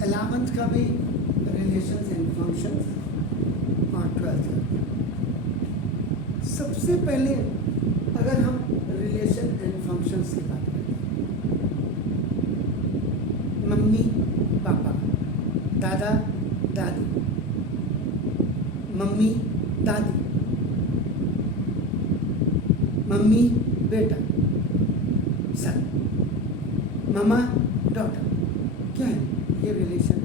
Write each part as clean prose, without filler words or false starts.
11th का भी relations and functions और 12th का भी। सबसे पहले अगर हम रिलेशन एंड फंक्शंस की बात करते हैं, मम्मी पापा, दादा दादी, मम्मी दादी, मम्मी बेटा, सन, मामा डॉटर, क्या है ये रिलेशन?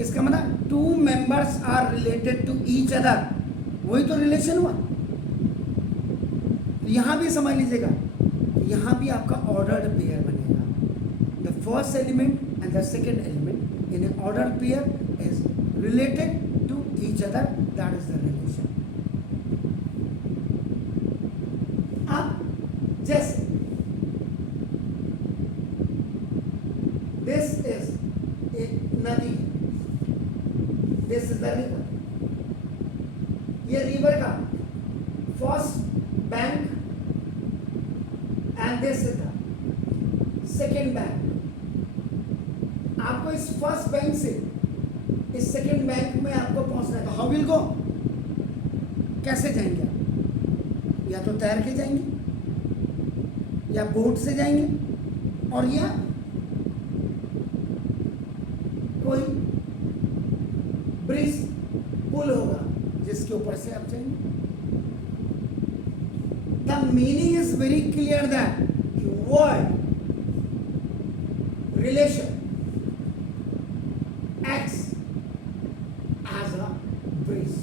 इसका मतलब two members are related to each other, वही तो रिलेशन हुआ। यहां भी समझ लीजिएगा, यहां भी आपका ऑर्डर्ड पेयर बनेगा। The first element and the second element in a ordered pair is related to each other, that is the relation. अब जैसे दिस इज ए नदी, दिस इज द रिवर, ये रिवर का first bank and this is the second bank. आपको इस first bank से इस second bank में आपको पहुंचना है, तो हाउ विल गो, कैसे जाएंगे आप? या तो तैर के जाएंगे, या बोट से जाएंगे, और या कोई ब्रिज पुल होगा जिसके ऊपर से आप जाएंगे। The meaning is very clear that word relation acts as a bridge।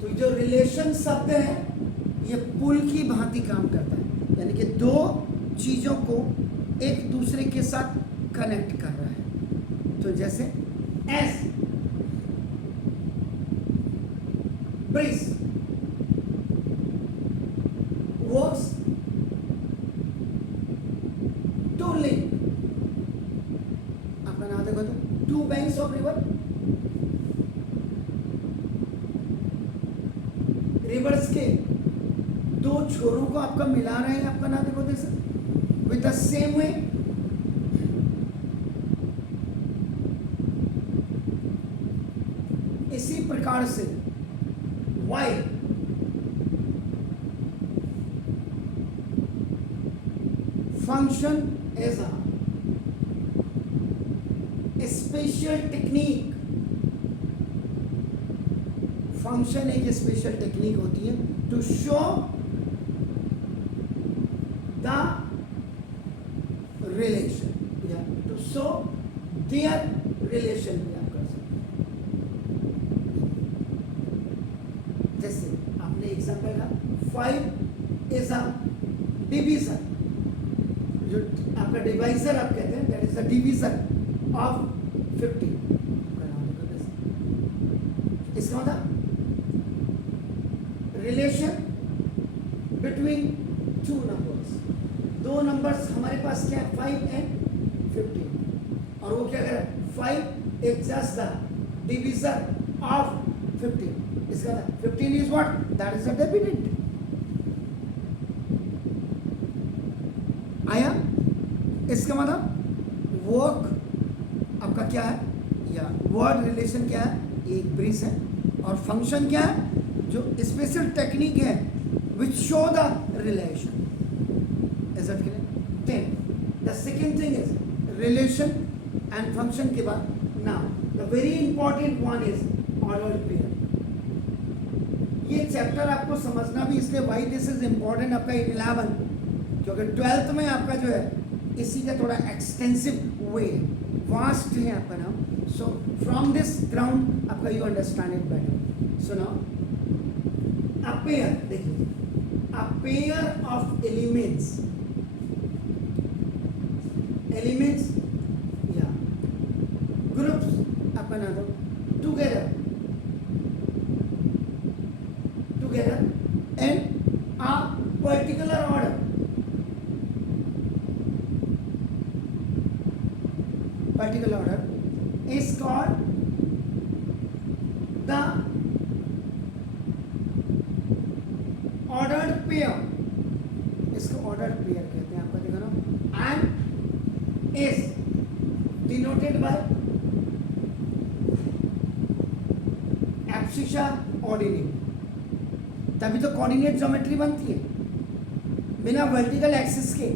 तो जो रिलेशन शब्द है ये पुल की भांति काम करता है, यानी कि दो चीजों को एक दूसरे के साथ कनेक्ट कर रहा है। तो जैसे as bridge works to link, आपका नाम देखो तो two banks of river, rivers के दो छोरों को आपका मिला रहे हैं, आपका नाम देखो जैसे विद द सेम वे। इसी प्रकार से why function as a special technique, function एक स्पेशल टेक्निक होती है टू शो द रिलेशन, या टू शो देयर रिलेशन भी आप कर सकते हैं। जैसे आपने एग्जाम्पल कहा 5 इज अ डिवीजन, जो आपका डिवाइजर आप कहते हैं, that is the division of 50। इसका मतलब रिलेशन बिटवीन टू नंबर्स, दो नंबर्स हमारे पास क्या है 5 एंड 15, और वो क्या कर रहा है 5 is just the division of 15। इसका मतलब 15 is what, that is the definite. आया? इसका मतलब वर्क आपका क्या है, या वर्ड रिलेशन क्या है, एक ब्रिज है, और फंक्शन क्या है, जो स्पेशल टेक्निक है which show the relation. Is it clear? Then the second thing is relation and function के बाद now the very important one is ordered pair. ये चैप्टर आपको समझना भी इसलिए वाई दिस इज इंपॉर्टेंट आपका 11, क्योंकि 12th में आपका जो है इसी का थोड़ा एक्सटेंसिव वे वास्ट है आपका नाम। सो फ्रॉम दिस ग्राउंड आपका you understand it better. So now a pair, देखिए a pair of elements या groups आपका नाम दो together in a particular order, is called the ordered pair. इसको ऑर्डर्ड पेयर कहते हैं, आपका देखो ना, and is denoted by abscissa ordinate. तभी तो कोऑर्डिनेट ज्योमेट्री बनती है. बिना वर्टिकल एक्सिस के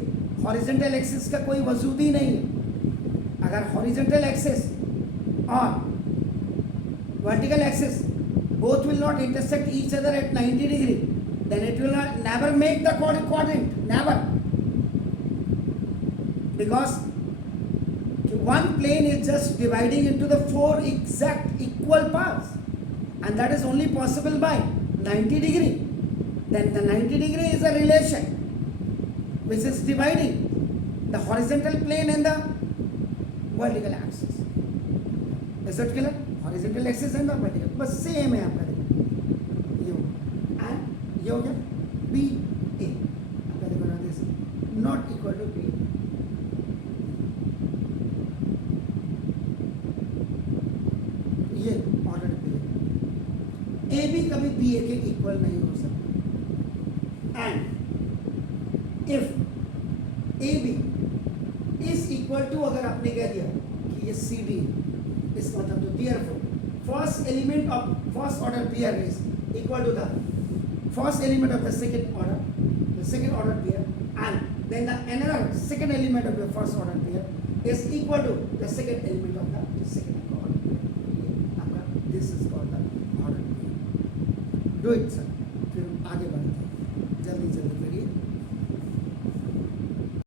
हॉरिजॉन्टल एक्सिस का कोई वजूद ही नहीं है. अगर हॉरिजॉन्टल एक्सिस और vertical axis both will not intersect each other at 90 degree, then it will not, never make the quadrant, never, because one plane is just dividing into the 4 exact equal parts, and that is only possible by 90 degree. Then the 90 degree is a relation which is dividing the horizontal plane and the vertical axis. Is that clear? Horizontal axis and vertical बस same है आपका. देखो ये हो and ये हो गया B ए. आपका देखो ना this not equal to B. ये ऑर्डर बी ए बी कभी बी ए के इक्वल नहीं हो सकता. And if A B is equal to, अगर आपने कह दिया कि ये सी डी, इसका मतलब तो therefore first element of first order pair is equal to the first element of the second order pair, and then the another second element of the first order pair is equal to the second element of the second order pair. This is called the order pair. Do it, sir.